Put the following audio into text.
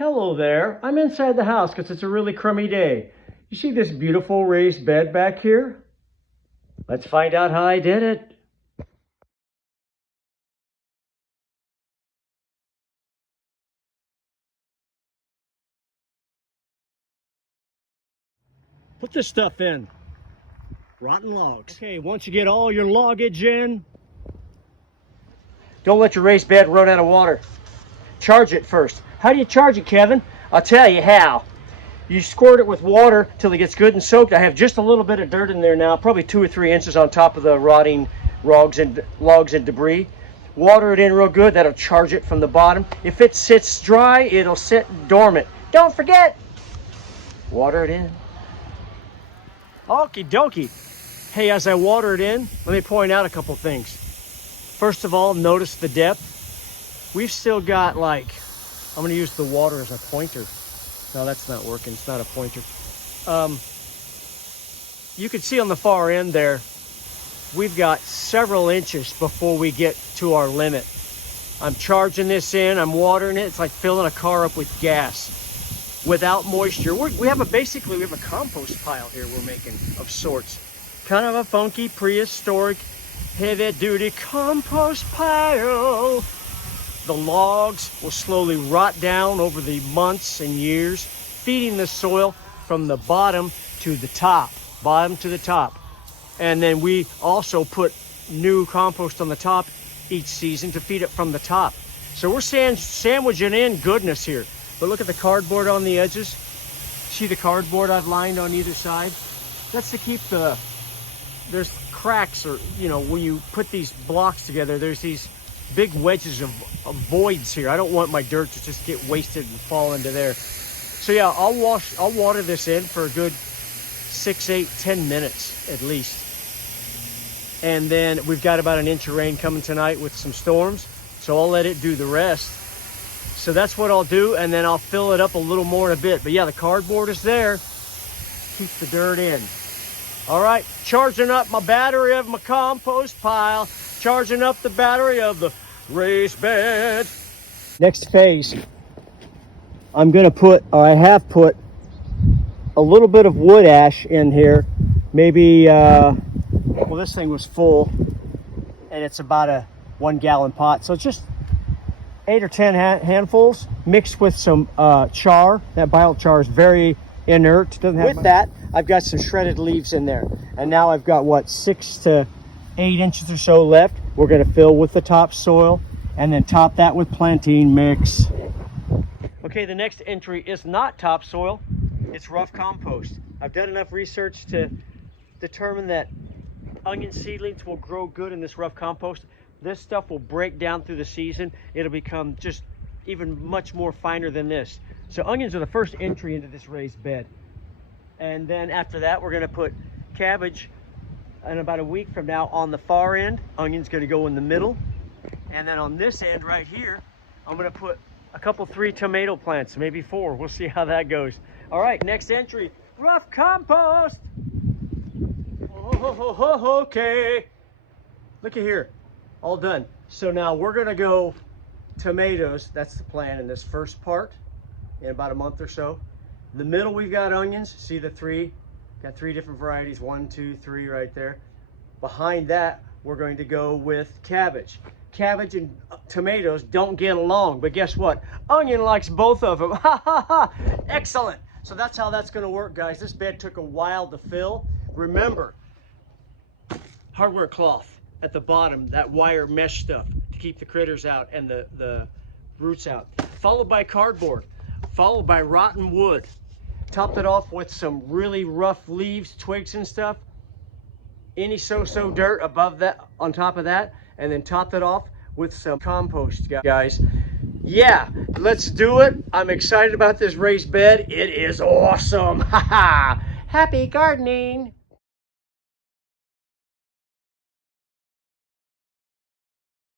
Hello there. I'm inside the house because it's a really crummy day. You see this beautiful raised bed back here? Let's find out how I did it. Put this stuff in. Rotten logs. Okay, once you get all your loggage in, don't let your raised bed run out of water. Charge it first. How do you charge it, Kevin? I'll tell you how. You squirt it with water till it gets good and soaked. I have just a little bit of dirt in there now, probably 2 or 3 inches on top of the rotting logs and debris. Water it in real good. That'll charge it from the bottom. If it sits dry, it'll sit dormant. Don't forget, water it in. Okie dokie. Hey, as I water it in, let me point out a couple things. First of all, notice the depth. We've still got I'm going to use the water as a pointer. No, that's not working. It's not a pointer. You can see on the far end there, we've got several inches before we get to our limit. I'm charging this in, I'm watering it. It's like filling a car up with gas without moisture. We have a compost pile here we're making of sorts. Kind of a funky, prehistoric, heavy-duty compost pile. The logs will slowly rot down over the months and years, feeding the soil from the bottom to the top. And then we also put new compost on the top each season to feed it from the top. So we're sandwiching in goodness here. But look at the cardboard on the edges. See the cardboard I've lined on either side? That's to keep there's cracks, or when you put these blocks together, there's these big wedges of voids here. I don't want my dirt to just get wasted and fall into there. So yeah, I'll water this in for a good 6, 8, 10 minutes at least. And then we've got about an inch of rain coming tonight with some storms. So I'll let it do the rest. So that's what I'll do, and then I'll fill it up a little more in a bit. But yeah, the cardboard is there. Keep the dirt in. All right, charging up my battery of my compost pile. Charging up the battery of the raised bed. Next phase, I have put a little bit of wood ash in here. Maybe, this thing was full, and it's about a 1 gallon pot. So it's just 8 or 10 handfuls mixed with some char. That biochar is very inert. With that, I've got some shredded leaves in there. And now I've got, 6 to 8 inches or so left. We're going to fill with the topsoil and then top that with plantain mix. Okay, the next entry is not topsoil, it's rough compost. I've done enough research to determine that onion seedlings will grow good in this rough compost. This stuff will break down through the season. It'll become just even much more finer than this. So onions are the first entry into this raised bed. And then after that, we're going to put cabbage. And about a week from now on the far end, onion's going to go in the middle. And then on this end right here, I'm going to put a couple, 3 tomato plants, maybe 4. We'll see how that goes. All right, next entry, rough compost. Okay. Look at here, all done. So now we're going to go tomatoes. That's the plan in this first part in about a month or so. In the middle, we've got onions. See the 3? Got 3 different varieties, 1, 2, 3 right there. Behind that, we're going to go with cabbage. Cabbage and tomatoes don't get along, but guess what? Onion likes both of them. Ha ha ha! Excellent. So that's how that's going to work, guys. This bed took a while to fill. Remember, hardware cloth at the bottom, that wire mesh stuff to keep the critters out and the roots out. Followed by cardboard, followed by rotten wood. Topped it off with some really rough leaves, twigs and stuff. Any so-so dirt above that, on top of that, and then topped it off with some compost, guys. Yeah, let's do it. I'm excited about this raised bed. It is awesome. Ha ha! Happy gardening.